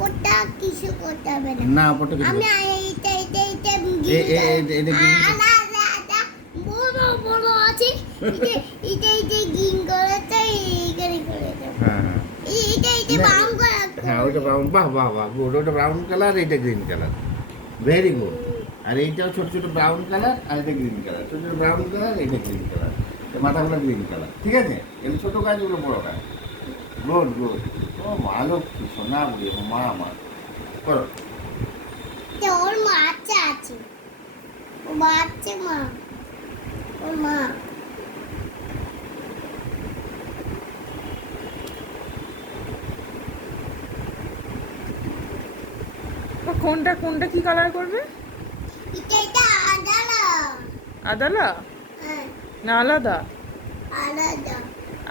ওপরটা কিছু করতে হবে না। না ওপরটা কিছু আমি করতে- এটা এটা green বড় বড় আছে। এটা গ্রিন করাতে এইখানে করে দেব। হ্যাঁ হ্যাঁ এটা না, ব্রাউন কালার। হ্যাঁ ওইটা ব্রাউন, বাহ বাহ বাহ, গুড। ওটা ব্রাউন কালার, এটা গ্রিন কালার, ভেরি গুড। আর এইটাও ছোট ছোট ব্রাউন কালার, আর এটা গ্রিন কালার, ছোট ছোট ব্রাউন কালার, এটা গ্রিন কালার, মাথাগুলো গ্রিন কালার। ঠিক আছে, এগুলো ছোট কাজ, এগুলো বড় কাজ। Good good. ও মা লক্ষ্মী, সোনা বুড়ি, ও মা আমার। করো। ওর বাচ্চা আছে। ও বাচ্চা মা। ওর মা। কোনটা কোনটা কি কালার করবে? এটা আলাদা। আদালা হ্যাঁ, না আলাদা? আলাদা।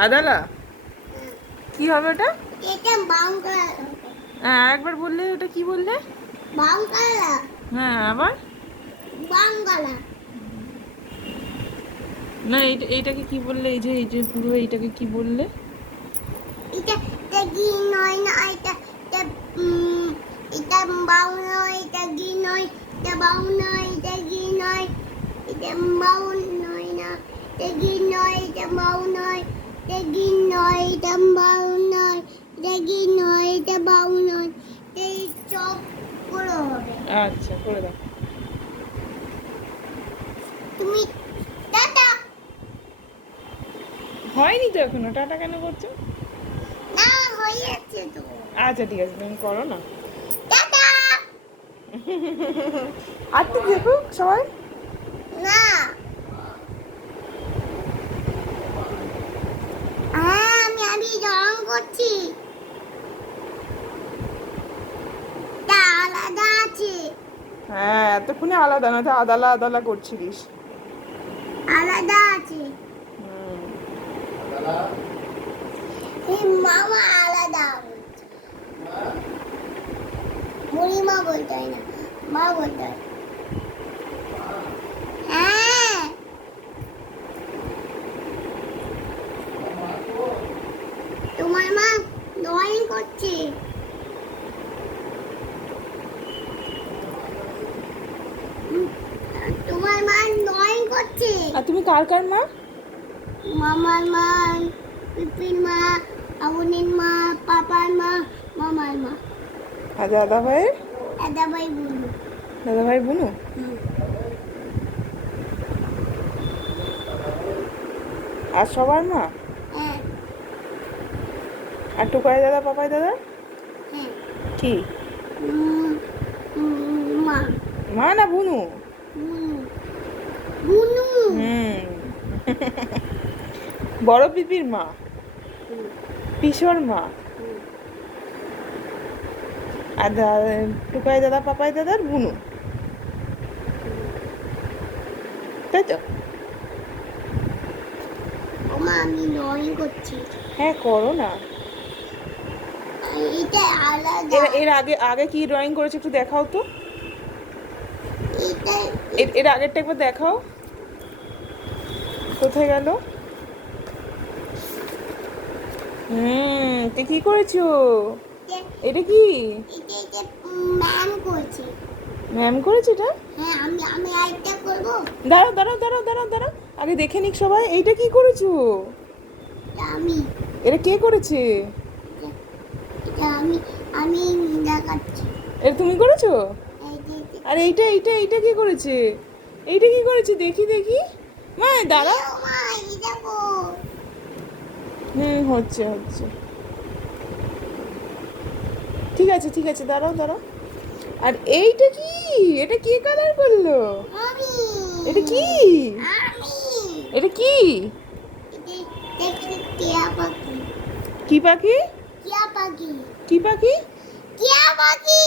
আদালা হ্যাঁ। কি হবে ওটা? এটা ব্রাউন কালার। হ্যাঁ একবার বললে, ওটা কি বললে? Brown colour. হ্যাঁ আবার ব্রাউন কালার। না, এইটাকে কি বললে? এই যে পুরো এইটাকে কি বললে? এটা গ্রিন নয় না, এটা ব্রাউন নয়, এটা গ্রিন নয়, এটা ব্রাউন নয়, এটা গ্রিন নয়, এটা ব্রাউন নয় না, এটা গ্রিন নয়, এটা ব্রাউন নয়, এটা গ্রিন নয়, এটা ব্রাউন নয়, এটা গ্রিন নয়, এটা ব্রাউন নয়। এই চপ করে হবে। আচ্ছা করে দাও। তুমি টাটা। হয়নি তো এখনো, টাটা কেন করছো? না, হয়ে যাচ্ছে তো। আচ্ছা ঠিক আছে, তুমি করো না। টাটা। আর তো দেখো সবাই। না, আমি রং করছি। তা আলাদা আছে। হ্যাঁ এতক্ষণে আলাদা, না তো আদালা আদালা করছিলিস। আলাদা আছে। হুম। এই মামা আলাদা বলছে। বুড়িমা বলতে হয় না, মা বলতে হয়। হ্যাঁ, তোমার মা ড্রয়িং করছে। তোমার মা ড্রয়িং করছে। আর তুমি কার কার মা? মামার মা, পিপির মা, আবুনের মা, পাপার মা, মামার মা। আর দাদা ভাইয়ের? দাদা ভাই বলল। দাদা ভাই বোনু? আর সবার মা? হ্যাঁ, আর টুকাই দাদা পাপাই দাদা হ্যাঁ। কি? মা, মা না বুনু? বুনু, বুনু। হুম। বড় পিপির মা, পিসোর মা, আর টুকাই দাদা পাপাই দাদার বুনু, তাই তো? ওমা, আমি ড্রয়িং করছি। হ্যাঁ করো না। এটা আলাদা। এর আগে আগে কি ড্রয়িং করেছে একটু দেখাও তো। এটা এর আগেরটা একবার দেখাও। কোথায় গেল? তুই কি করেছো? এটা কি এটা ম্যাম করছে। ম্যাম করেছে এটা? হ্যাঁ, আমি আরেকটা করবো। দাঁড়াও দাঁড়াও দাঁড়াও দাঁড়াও দাঁড়াও, আগে দেখে নিক সবাই। এইটা কি করেছো? এটা আমি এটা কে করেছে? এটা আমি দেখাচ্ছি। এটা তুমি করেছো? এই যে আর এইটা এইটা এইটা কি করেছে? এইটা কি করেছে দেখি দেখি। মা দাঁড়া। ওমা, এই দেখো। হচ্ছে হচ্ছে। ঠিক আছে দাঁড়াও দাঁড়াও। আর এইটা কি? এটা কি কালার করলো? আমি এটা কি? আমি এটা কি? দেখি টিয়া পাখি। কি পাখি? টিয়া পাখি। কি পাখি? টিয়া পাখি।